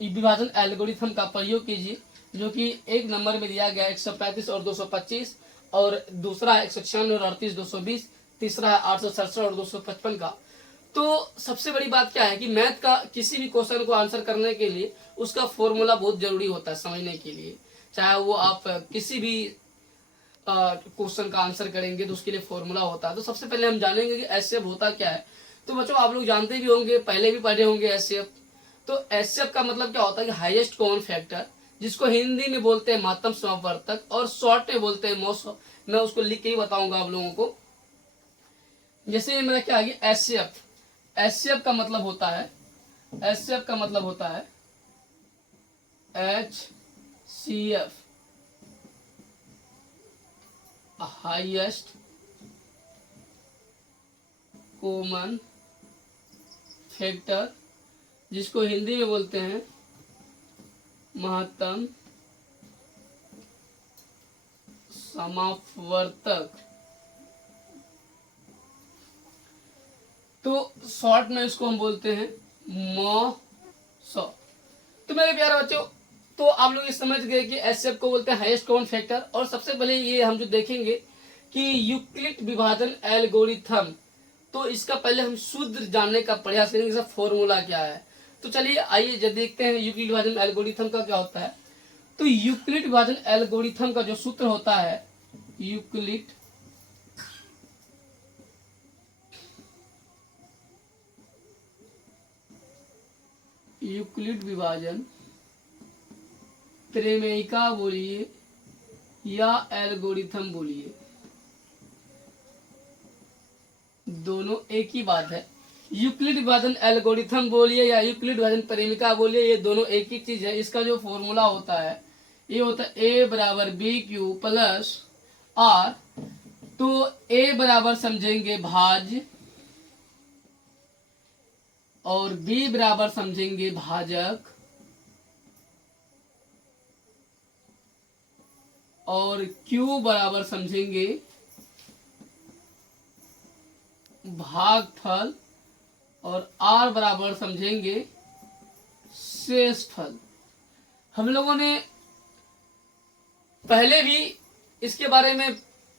विभाजन एल्गोरिथम का प्रयोग कीजिए, जो कि एक नंबर में दिया गया 135 और 225, और दूसरा है 196 और 38 220, तीसरा है 867 और 255 का। तो सबसे बड़ी बात क्या है कि मैथ का किसी भी क्वेश्चन को आंसर करने के लिए उसका फॉर्मूला बहुत जरूरी होता है समझने के लिए। चाहे वो आप किसी भी क्वेश्चन का आंसर करेंगे तो उसके लिए फॉर्मूला होता है। तो सबसे पहले हम जानेंगे कि एचसीएफ होता क्या है। तो बच्चों आप लोग जानते भी होंगे, पहले भी पढ़े होंगे एचसीएफ। तो एचसीएफ का मतलब क्या होता है कि हाईएस्ट कॉमन फैक्टर, जिसको हिंदी में बोलते हैं महत्तम समवर्तक और शॉर्ट में बोलते हैं मौसम। मैं उसको लिख के ही बताऊंगा आप लोगों को। जैसे मेरा क्या आ गया एचसीएफ। एचसीएफ का मतलब होता है, एचसीएफ का मतलब होता है HCF, हाईएस्ट कॉमन फैक्टर, जिसको हिंदी में बोलते हैं महत्तम समवर्तक। तो शॉर्ट में इसको हम बोलते हैं मॉस। तो मेरे प्यारे बच्चों, तो आप लोग ये समझ गए कि एचसीएफ को बोलते हैं हाईएस्ट कॉमन फैक्टर। और सबसे पहले ये हम जो देखेंगे कि यूक्लिड विभाजन एल्गोरिथम, तो इसका पहले हम शुद्ध जानने का प्रयास करेंगे, इसका फॉर्मूला क्या है। तो चलिए आइए जब देखते हैं यूक्लिड विभाजन एल्गोरिथम का क्या होता है। तो यूक्लिड विभाजन एल्गोरिथम का जो सूत्र होता है, यूक्लिड विभाजन प्रमेयिका बोलिए या एल्गोरिथम बोलिए, दोनों एक ही बात है। यूक्लिड विभाजन एल्गोरिथम बोलिए या यूक्लिड विभाजन परिमिका बोलिए, ये दोनों एक ही चीज है। इसका जो फॉर्मूला होता है ये होता है ए बराबर बी क्यू प्लस आर। तो ए बराबर समझेंगे भाज्य और बी बराबर समझेंगे भाजक और क्यू बराबर समझेंगे भागफल और आर बराबर समझेंगे शेषफल। हम लोगों ने पहले भी इसके बारे में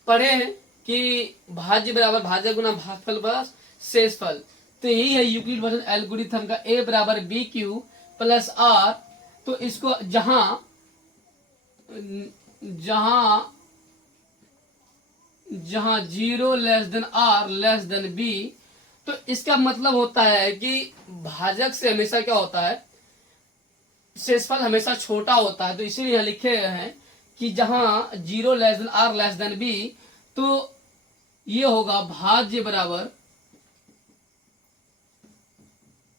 पढ़े हैं कि भाज्य बराबर भाजक गुना भागफल प्लस शेषफल। तो यही है यूक्लिड विभाजन एल्गोरिथम का ए बराबर बी क्यू प्लस आर। तो इसको जहां जहां जहां 0 less than R less than B, तो इसका मतलब होता है कि भाजक से हमेशा क्या होता है, शेषफल हमेशा छोटा होता है। तो इसीलिए यहां लिखे हैं कि जहां 0 less than R less than B, तो ये होगा भाज्य बराबर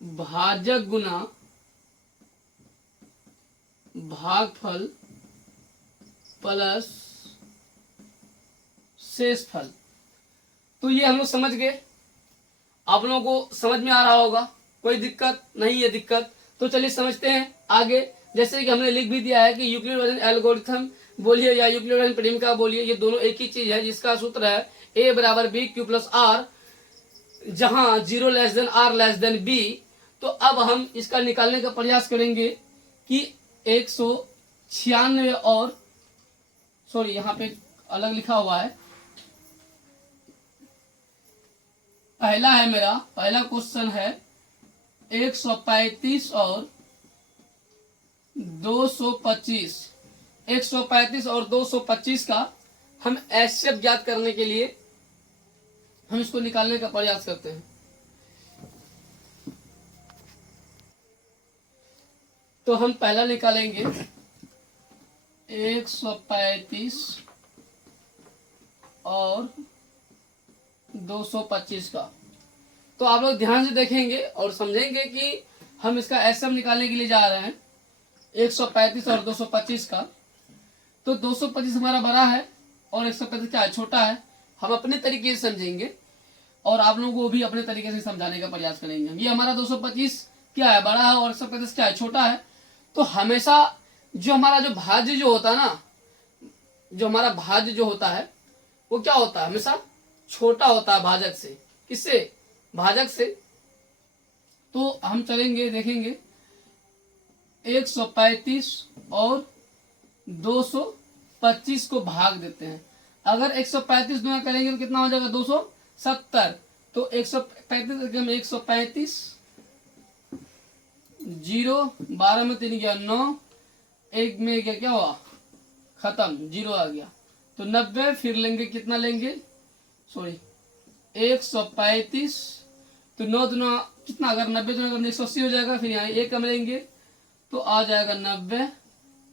भाजक गुना भागफल प्लस शेषफल। तो ये हम लोग समझ गए। आप लोगों को समझ में आ रहा होगा, कोई दिक्कत नहीं है दिक्कत। तो चलिए समझते हैं आगे। जैसे कि हमने लिख भी दिया है कि यूक्लिड विभाजन एल्गोरिथम बोलिए या यूक्लिड विभाजन परिमिका बोलिए, ये दोनों एक ही चीज है, जिसका सूत्र है ए बराबर बी क्यू प्लस आर, जहां 0 less than R less than B. तो अब हम इसका निकालने का प्रयास करेंगे कि 196 और सॉरी यहाँ पे अलग लिखा हुआ है। पहला क्वेश्चन है 135 और 225। 135 और 225 का हम एचसीएफ ज्ञात करने के लिए हम इसको निकालने का प्रयास करते हैं। तो हम पहला निकालेंगे 135 और 225 का। तो आप लोग ध्यान से देखेंगे और समझेंगे कि हम इसका एचसीएफ निकालने के लिए जा रहे हैं 135 और 225 का। तो 225 हमारा बड़ा है और 135 क्या है, छोटा है। हम अपने तरीके से समझेंगे और आप लोगों को भी अपने तरीके से समझाने का प्रयास करेंगे। ये हमारा 225 क्या है, बड़ा है, और 135 क्या है, छोटा है। तो हमेशा जो हमारा जो भाज्य जो होता है ना, जो हमारा भाज्य जो होता है वो क्या होता है, हमेशा छोटा होता है भाजक से। किससे, भाजक से। तो हम चलेंगे देखेंगे 135 और 225 को भाग देते हैं। अगर 135 गुना करेंगे तो कितना हो जाएगा 270। तो 135 हम 135 जीरो 12 में 3 गया 9, एक में गया क्या हुआ खत्म, जीरो आ गया। तो 90 फिर लेंगे कितना लेंगे, सॉरी 135, तो 9 दुना कितना, अगर 90 दुना करने 180 हो जाएगा। फिर यहाँ एक कम लेंगे तो आ जाएगा 90,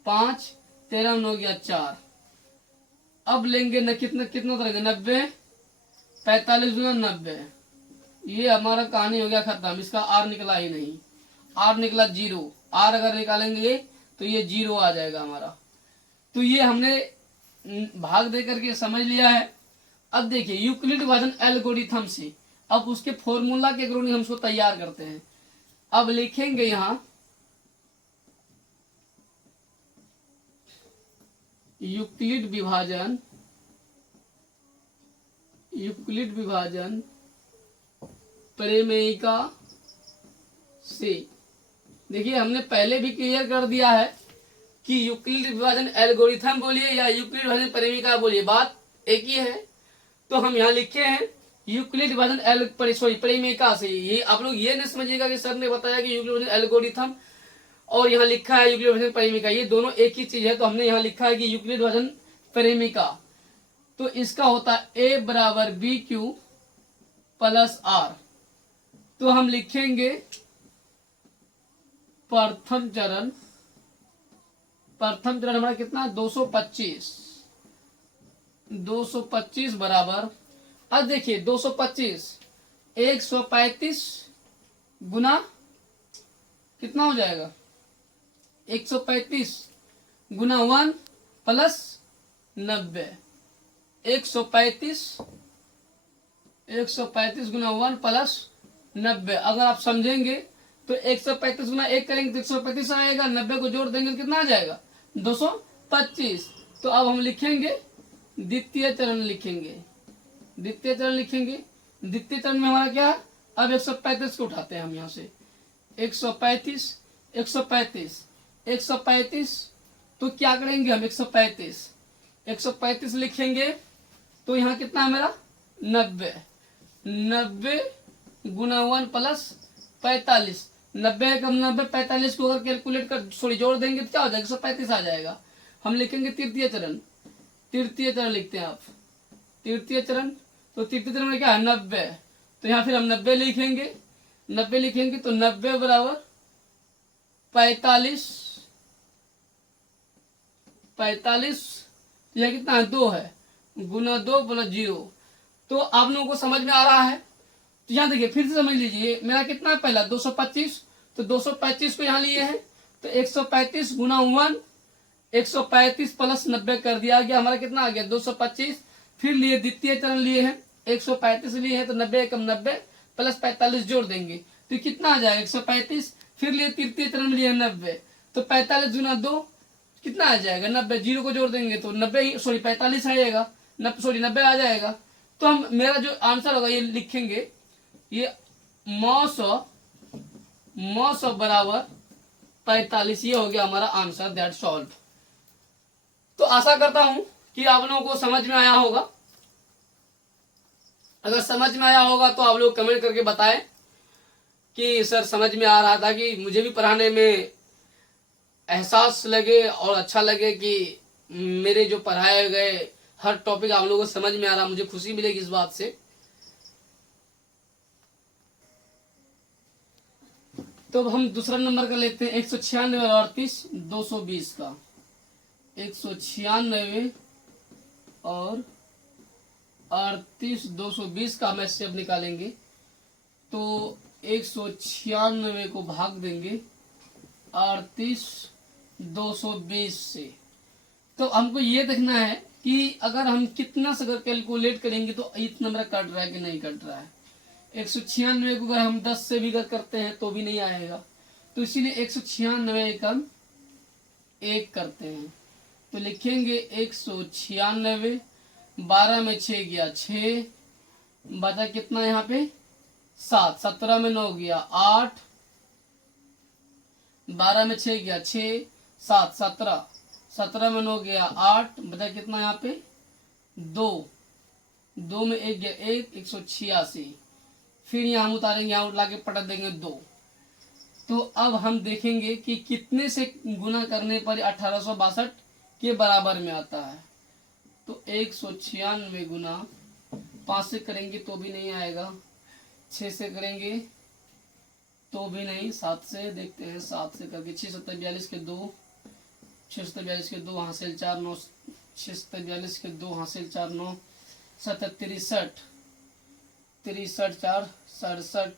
5 13 9 गया 4। अब लेंगे न कितना कितना करेंगे 90, 45 गुना 90, ये हमारा कहानी हो गया खत्म। इसका आर निकला ही नहीं, आर निकला जीरो। आर अगर निकालेंगे तो ये जीरो आ जाएगा हमारा। तो ये हमने भाग दे करके समझ लिया है। अब देखिए यूक्लिड विभाजन एल्गोरिथम से अब उसके फॉर्मूला के अकॉर्डिंग हम उसको तैयार करते हैं। अब लिखेंगे यहां यूक्लिड विभाजन प्रमेयिका से। देखिए हमने पहले भी क्लियर कर दिया है कि यूक्लिड विभाजन एल्गोरिथम बोलिए या यूक्लिड विभाजन प्रमेयिका बोलिए, बात एक ही है। तो हम यहाँ लिखे हैं यूक्लिड विभाजन प्रमेयिका से। ये आप लोग ये नहीं समझिएगा कि सर ने बताया कि यूक्लिड विभाजन एल्गोरिथम और यहाँ लिखा है यूक्लिड विभाजन प्रमेयिका, ये दोनों एक ही चीज है। तो हमने यहाँ लिखा है कि यूक्लिड विभाजन प्रमेयिका, तो इसका होता है ए बराबर बी क्यू प्लस आर। तो हम लिखेंगे प्रथम चरण हमारा कितना 225 बराबर। अब देखिए 225 135 गुना कितना हो जाएगा 135 गुना 1 प्लस 90, 135 गुना 1 प्लस 90। अगर आप समझेंगे तो 135 गुना 1 करेंगे तो 135 आएगा, 90 को जोड़ देंगे तो कितना आ जाएगा 225। तो अब हम लिखेंगे द्वितीय चरण द्वितीय चरण में हमारा क्या है, अब 135 को उठाते हैं हम यहाँ से 135 तो क्या करेंगे हम 135 लिखेंगे तो यहाँ कितना है मेरा 90 गुना 1 प्लस 45, 90 कम 90 45 को अगर कैलकुलेट कर जोड़ देंगे तो क्या हो जाएगा 135 आ जाएगा। हम लिखेंगे तृतीय चरण लिखते हैं आप तृतीय चरण। तो तृतीय चरण में क्या है 90, तो यहाँ फिर हम 90 लिखेंगे तो 90 बराबर 45 यह कितना है 2 है गुना 2 प्लस 0। तो आप लोगों को समझ में आ रहा है। तो यहाँ देखिए फिर से समझ लीजिए मेरा कितना है पहला 225, तो 225 को यहाँ लिए हैं तो 135 गुना 1 135 प्लस 90 कर दिया गया, हमारा कितना आ गया 225। फिर लिए द्वितीय चरण लिए हैं 135 लिए हैं तो 90 कम 90 प्लस 45 जोड़ देंगे तो कितना आ जाएगा 135। फिर लिए तृतीय चरण में लिए 90 तो 45 गुना 2 कितना आ जाएगा 90, जीरो को जोड़ देंगे तो 45 आएगा 90 आ जाएगा। तो हम मेरा जो आंसर होगा ये लिखेंगे, ये 900 बराबर 45, ये हो गया हमारा आंसर, दैट सॉल्व। तो आशा करता हूं कि आप लोगों को समझ में आया होगा। अगर समझ में आया होगा तो आप लोग कमेंट करके बताएं कि सर समझ में आ रहा था, कि मुझे भी पढ़ाने में एहसास लगे और अच्छा लगे कि मेरे जो पढ़ाए गए हर टॉपिक आप लोगों को समझ में आ रहा, मुझे खुशी मिलेगी इस बात से। तो हम दूसरा नंबर का लेते हैं 196 और 38 220 का। 196 और 38 220 का हम ऐसे अब निकालेंगे तो 196 को भाग देंगे 38 220 से। तो हमको ये देखना है कि अगर हम कितना से अगर कैलकुलेट करेंगे तो इतना नंबर कट रहा है कि नहीं कट रहा है। 196 को अगर हम 10 से भी अगर करते हैं तो भी नहीं आएगा, तो इसीलिए 196 का हम 1 करते हैं। तो लिखेंगे 196, 12 में 6 गया 6, बचा कितना यहाँ पे 7, 17 में 9 गया 8, 12 में 6 गया, 6 7 17, 17 में 9 गया 8, बचा कितना यहाँ पे 2, 2 में 1 गया 1, 186। फिर यहाँ हम उतारेंगे, यहाँ उठा के पटक देंगे 2। तो अब हम देखेंगे कि कितने से गुना करने पर 1862 के बराबर में आता है। तो 196 गुना 5 से करेंगे तो भी नहीं आएगा, 6 से करेंगे तो भी नहीं, 7 से देखते हैं, 7 से करके 6 7 42 के 2, 6 7 42 के 2 हासिल 4 9, 6 7 42 के 2 हासिल 4 9 7 63, 63 4 67,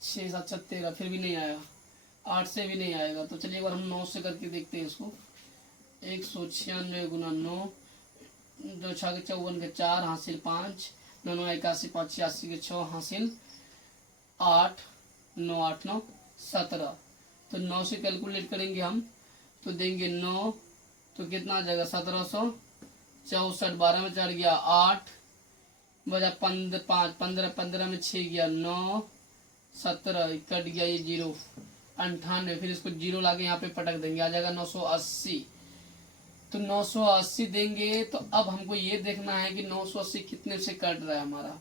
6 7 13, फिर भी नहीं आया, 8 से भी नहीं आएगा। तो चलिए एक बार हम 9 से करके देखते हैं इसको। 196 गुना 9, 2 6 के 54 के 4 हासिल 5, 9 9 81 5 86 के 6 हासिल 8, 9 8 9 17। तो 9 से कैलकुलेट करेंगे हम तो देंगे 9, तो कितना आ जाएगा 1764, 12 में 4 गया 8, बजा 15 5 15, 15 में 6 गया 9, 17 कट गया ये 0, 98, फिर इसको 0 लाके यहाँ पे पटक देंगे, आ जाएगा 980। तो 980 देंगे। तो अब हमको ये देखना है कि 980 कितने से कट रहा है हमारा।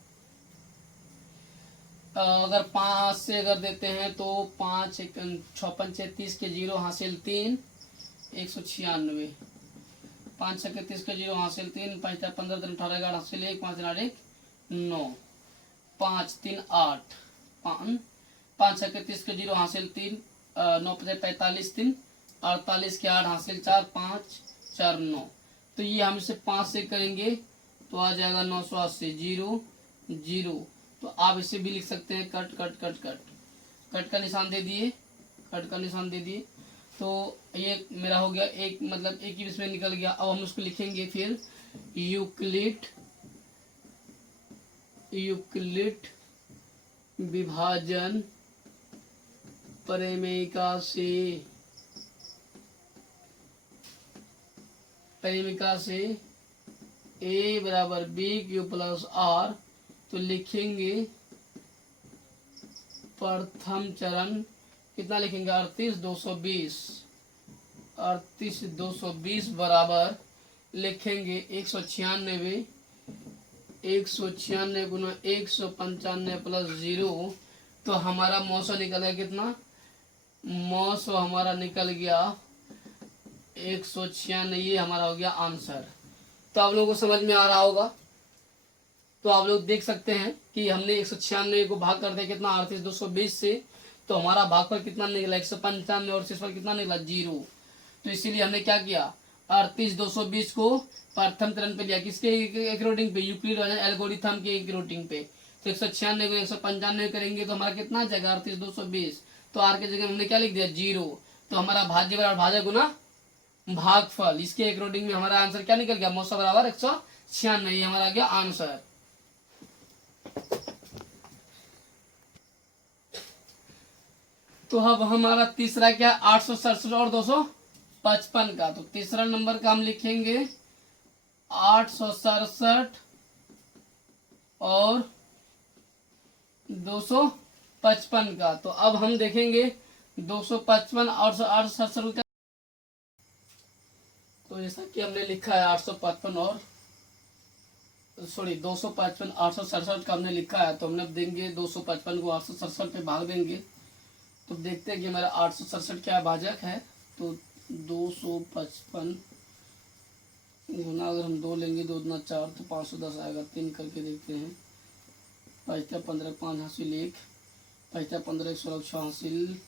अगर 5 से अगर देते हैं तो 5 1 6 5 30 के 0 हासिल 3, 196, 5 6 के 30 के 0 हासिल 3, 5 15 3 18 11 हासिल 1, 5 8 1 9, 5 3 8, 5 6 के 30 के 0 हासिल 3, 9 45 3 48 के 8 हासिल 4, 5 4 9। तो ये हम इसे 5 से करेंगे तो आ जाएगा 980 0 0। तो आप इसे भी लिख सकते हैं cut cut cut cut, cut का निशान दे दिए, कट का निशान दे दिए। तो ये मेरा हो गया एक, मतलब एक ही इसमें निकल गया। अब हम उसको लिखेंगे फिर यूक्लिड, यूक्लिड विभाजन परिमेयिका से, परिमेयिका से a बराबर b क्यू प्लस r। तो लिखेंगे प्रथम चरण कितना लिखेंगे 38 220, 38 220 बराबर लिखेंगे 196, 196 गुना 195 प्लस 0। तो हमारा मौसम निकल गया कितना, मौसम हमारा निकल गया 196, ये हमारा हो गया आंसर। तो आप लोगों को समझ में आ रहा होगा। तो आप लोग देख सकते हैं कि हमने 196 को भाग कर दिया कितना 38 220 से, तो हमारा भागफल कितना निकला 195 और शेषफल कितना निकला 0। तो इसीलिए हमने क्या किया 38 220 को प्रथम चरण पे लिया, किसके अकॉर्डिंग पे, यूक्लिड एल्गोरिथम के अकॉर्डिंग पे। तो 196 को 195 करेंगे तो हमारा कितना आ जाएगा 38 220। तो आर के जगह हमने क्या लिख दिया 0। तो हमारा भाज्य बराबर भाजक गुना भागफल, इसके अकॉर्डिंग में हमारा आंसर क्या निकल गया मौसम बराबर 196, ये हमारा गया आंसर। तो अब हमारा तीसरा क्या 867 और 255 का। तो तीसरा नंबर का हम लिखेंगे 867 और 255 का। तो अब हम देखेंगे 255 और 867 का। तो जैसा कि हमने लिखा है 855 और 255 867 का हमने लिखा है। तो हमने देंगे 255 को 867 पे भाग देंगे। तो देखते हैं कि हमारा 867 क्या भाजक है। तो 255 गुना अगर हम 2 लेंगे 2 दूना 4 तो 510 आएगा। 3 करके देखते हैं, 5 15 5 हासिल 1, 5 15 1 16 6 हासिल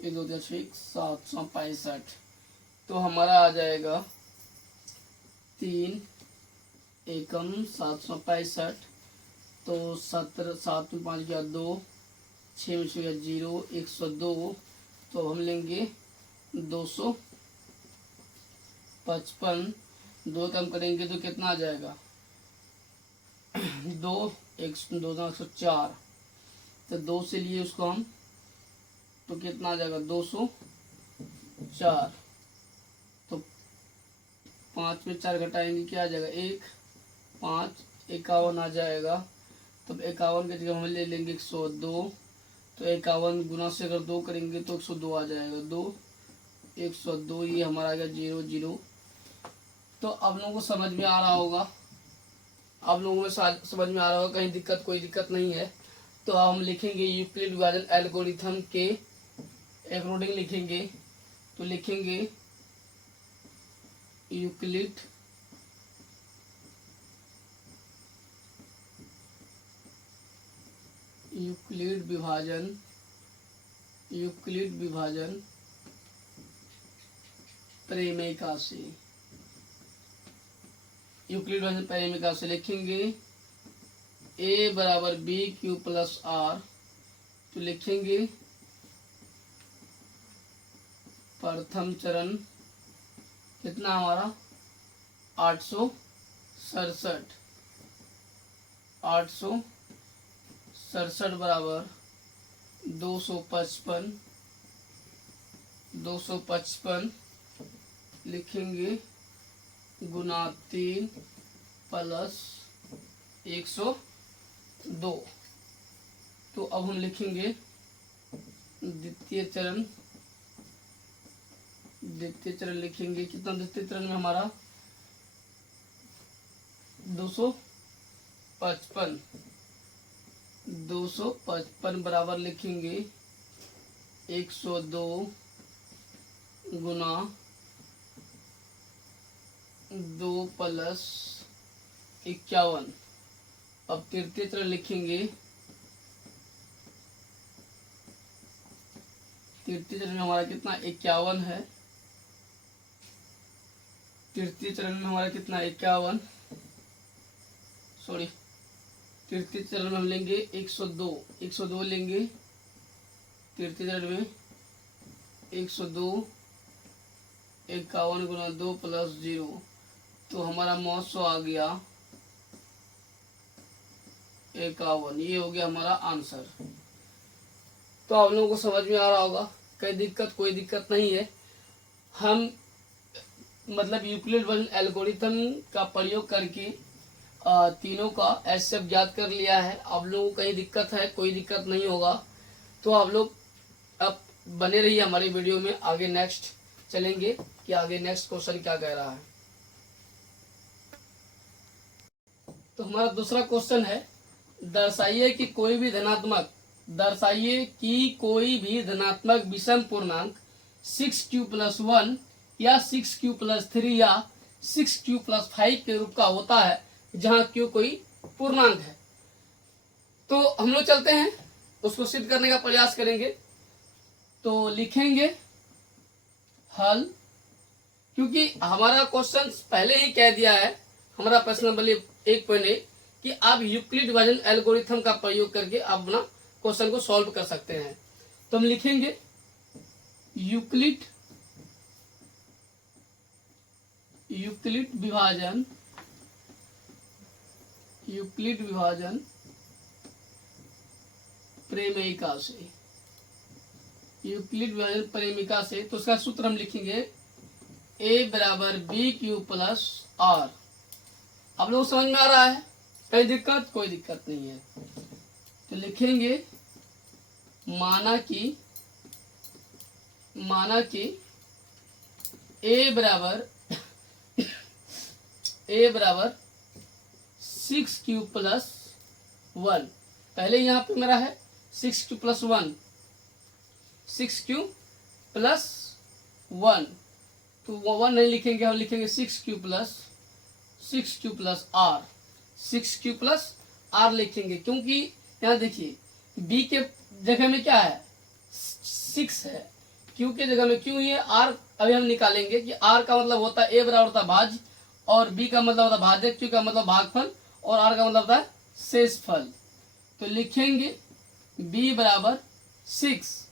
1 2 3 6 765। तो हमारा आ जाएगा 3 एकम 765। तो 17 7 में 5 गया 2, 6 में 6 गया 0, 102। तो हम लेंगे 255, 2 कम करेंगे तो कितना आ जाएगा 2 104। तो 2 से लिए उसको हम तो कितना आ जाएगा 204। तो 5 में 4 घटाएंगे क्या आ जाएगा 1 5 51 आ जाएगा। तब 51 की जगह हम ले लेंगे 102। तो 51 गुना से अगर 2 करेंगे तो 102 आ जाएगा। 102 ये हमारा आ गया 0 0। तो आप लोगों को समझ में आ रहा होगा, आप लोगों में समझ में आ रहा होगा, कहीं दिक्कत कोई दिक्कत नहीं है। तो अब हम लिखेंगे यूक्लिड विभाजन एल्गोरिथम के अकॉर्डिंग लिखेंगे। तो लिखेंगे यूक्लिड विभाजन प्रेमिका से, यूक्लिड विभाजन प्रेमिका से लिखेंगे a बराबर बी क्यू प्लस आर। तो लिखेंगे प्रथम चरण कितना हमारा 867 बराबर 255 लिखेंगे गुना 3 प्लस 102। तो अब हम लिखेंगे द्वितीय चरण लिखेंगे कितना, द्वितीय चरण में हमारा 255 बराबर लिखेंगे 102 गुना 2 प्लस 51। अब तृतीय चरण लिखेंगे, तृतीय चरण में हमारा कितना 51 है। तृतीय चरण में हमारा कितना 51, सॉरी तृतीय चरण में हम लेंगे 102 लेंगे। तृतीय चरण में 102 51 गुना 2 प्लस 0, तो हमारा 900 आ गया 51। ये हो गया हमारा आंसर। तो आप लोगों को समझ में आ रहा होगा, कोई दिक्कत नहीं है। हम मतलब यूक्लिड विभाजन एल्गोरिथम का प्रयोग करके तीनों का एचसीएफ ज्ञात कर लिया है। आप लोगों को कहीं दिक्कत है, कोई दिक्कत नहीं होगा। तो आप लोग अब बने रहिए हमारी वीडियो में, आगे नेक्स्ट चलेंगे कि आगे नेक्स्ट क्वेश्चन क्या कह रहा है। तो हमारा दूसरा क्वेश्चन है, दर्शाइए कि कोई भी धनात्मक विषम पूर्णांक 6q+1 या 6q+3 या 6q+5 के रूप का होता है जहां q कोई पूर्णांक है। तो हम लोग चलते हैं, उसको सिद्ध करने का प्रयास करेंगे। तो लिखेंगे हल, क्योंकि हमारा क्वेश्चन पहले ही कह दिया है, हमारा प्रश्न नंबर 1.1 कि आप यूक्लिड विभाजन एल्गोरिथम का प्रयोग करके आप अपना क्वेश्चन को सॉल्व कर सकते हैं। तो हम लिखेंगे यूक्लिड विभाजन प्रेमिका से। तो उसका सूत्र हम लिखेंगे a बराबर बी क्यू प्लस आर। आप लोग समझ में आ रहा है, कोई दिक्कत नहीं है। तो लिखेंगे माना कि a बराबर 6q+1। पहले यहाँ पे मेरा है 6q+1, 6q+1, तो 1 नहीं लिखेंगे, हम लिखेंगे 6q+r। 6q+r लिखेंगे, क्योंकि यहाँ देखिए b के जगह में क्या है 6 है, q के जगह में क्यों है r। अभी हम निकालेंगे कि r का मतलब होता है a बराबर होता है भाज्य, और b का मतलब होता है भाजक, q का मतलब भागफल, और r का मतलब होता है शेषफल। तो लिखेंगे b बराबर 6,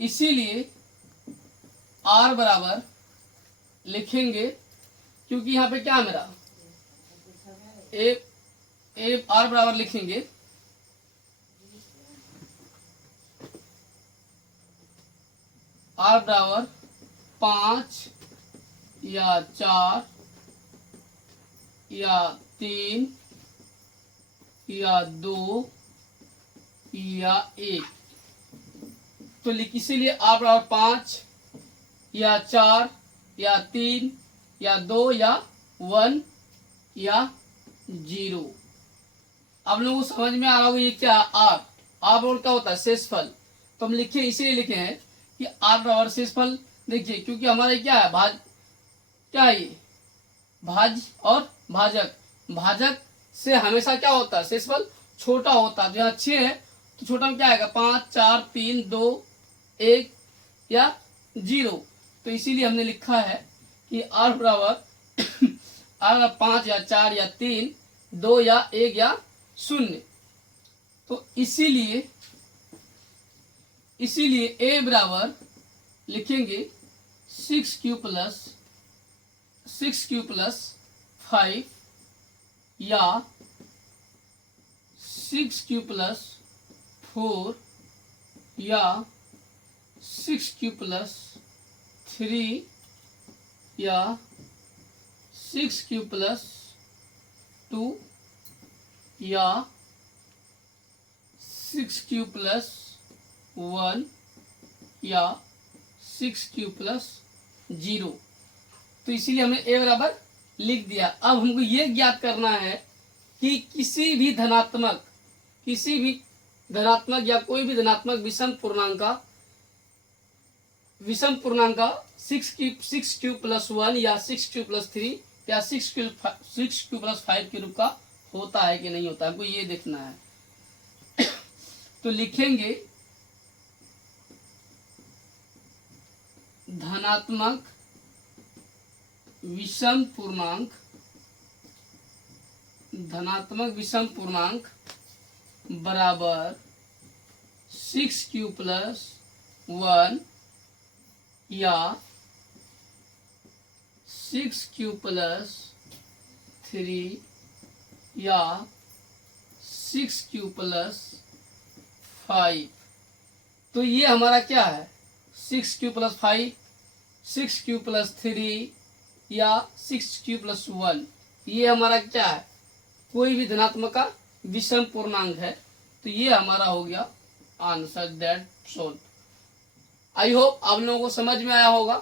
इसीलिए r बराबर लिखेंगे, क्योंकि यहाँ पे क्या मेरा r बराबर लिखेंगे r बराबर 5 या 4 या 3 या 2 या 1। तो इसीलिए r बराबर 5 या 4 या 3 या 2 या 1 या 0। आप लोगों को समझ में आ रहा होगा ये क्या है, r बराबर क्या होता है, शेषफल। तो हम लिखे इसीलिए लिखे हैं कि r बराबर शेषफल। देखिए क्योंकि हमारे क्या है, क्या है ये, भाज्य और भाजक। भाजक से हमेशा क्या होता है, शेषफल छोटा होता है। तो यहाँ 6 है तो छोटा में क्या आएगा, 5 4 3 2 1 या 0। तो इसीलिए हमने लिखा है कि r बराबर r 5 या 4 या 3 2 या 1 या 0। तो इसीलिए a बराबर लिखेंगे 6q प्लस 5 या 6q प्लस 4 या 6q प्लस 3 या 6q प्लस 2 या 6q प्लस 1 या 6q प्लस 0। तो इसीलिए हमने a बराबर लिख दिया। अब हमको ये ज्ञात करना है कि किसी भी धनात्मक या कोई भी धनात्मक विषम पूर्णांक का 6q प्लस 1 या 6q प्लस 3 या 6q प्लस 5 के रूप का होता है कि नहीं होता है, हमको ये देखना है। तो लिखेंगे धनात्मक विषम पूर्णांक बराबर 6q प्लस 1 या 6q प्लस 3 या 6q प्लस 5। तो ये हमारा क्या है, 6q प्लस 5, 6q प्लस 3 या 6q प्लस 1। ये हमारा क्या है, कोई भी धनात्मक का विषम पूर्णांक है। तो ये हमारा हो गया answer, that solve. I hope आप लोगों को समझ में आया होगा।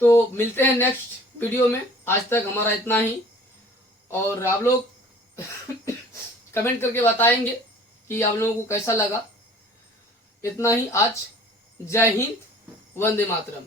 तो मिलते हैं नेक्स्ट वीडियो में। आज तक हमारा इतना ही, और आप लोग कमेंट करके बताएंगे कि आप लोगों को कैसा लगा। इतना ही आज। जय हिंद, वंदे मातरम।